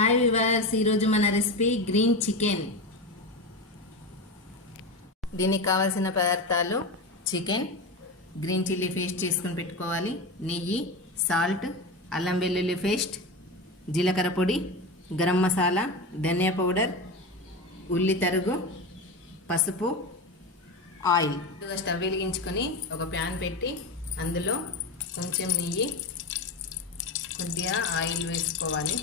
Hi viewers, ఈరోజు మన recipe green chicken. దీనికి కావాల్సిన పదార్థాలు: చికెన్, గ్రీన్ చిల్లీ పేస్ట్ చేసుకుని పెట్టుకోవాలి, నెయ్యి, సాల్ట్, అల్లం వెల్లుల్లి పేస్ట్, జీలకర్ర పొడి, గరం మసాలా, ధనియా పౌడర్, ఉల్లి తరుగు, పసుపు, ఆయిల్. స్టవ్ వెలిగించుకొని ఒక ప్యాన్ పెట్టి అందులో కొంచెం నెయ్యి, కొద్దిగా ఆయిల్ వేసుకోవాలి.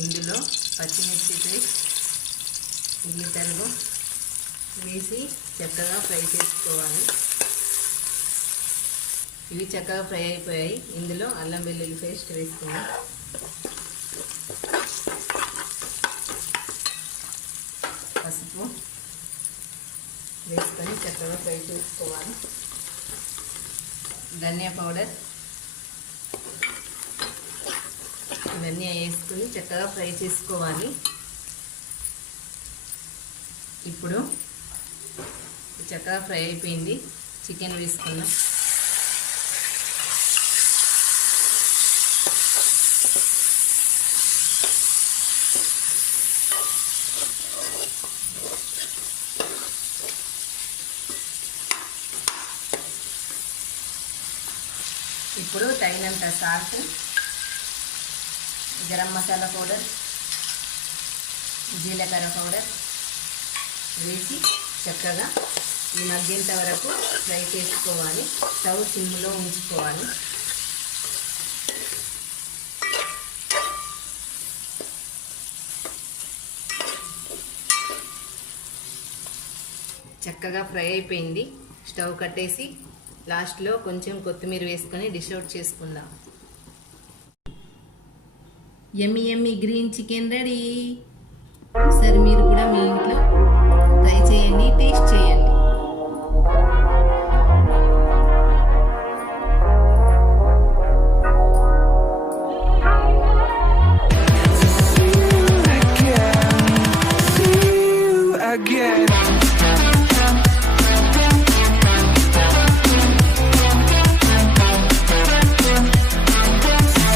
ఇందులో పచ్చిమిర్చి పేస్ట్, ఉల్లి తరుగు వేసి చక్కగా ఫ్రై చేసుకోవాలి. ఇవి చక్కగా ఫ్రై అయిపోయాయి. ఇందులో అల్లం వెల్లుల్లి పేస్ట్ వేసుకున్నాం. పసుపు వేసుకొని చక్కగా ఫ్రై చేసుకోవాలి. ధనియా పౌడర్ ఇవన్నీ వేసుకుని చక్కగా ఫ్రై చేసుకోవాలి. ఇప్పుడు చక్కగా ఫ్రై అయిపోయింది. చికెన్ వేసుకున్నాం. ఇప్పుడు తగినంత సాల్ట్, గరం మసాలా పౌడర్, జీలకర్ర పౌడర్ వేసి చక్కగా ఈ మగ్గేంత వరకు ఫ్రై చేసుకోవాలి. స్టవ్ సిమ్లో ఉంచుకోవాలి. చక్కగా ఫ్రై అయిపోయింది. స్టవ్ కట్టేసి లాస్ట్లో కొంచెం కొత్తిమీర వేసుకొని డిష్ అవుట్ చేసుకుందాం. యమ్మీ యమ్మీ గ్రీన్ చికెన్ రెడీ. సరే, మీరు కూడా మీ ఇంట్లో ట్రై చేయండి, టేస్ట్ చేయండి.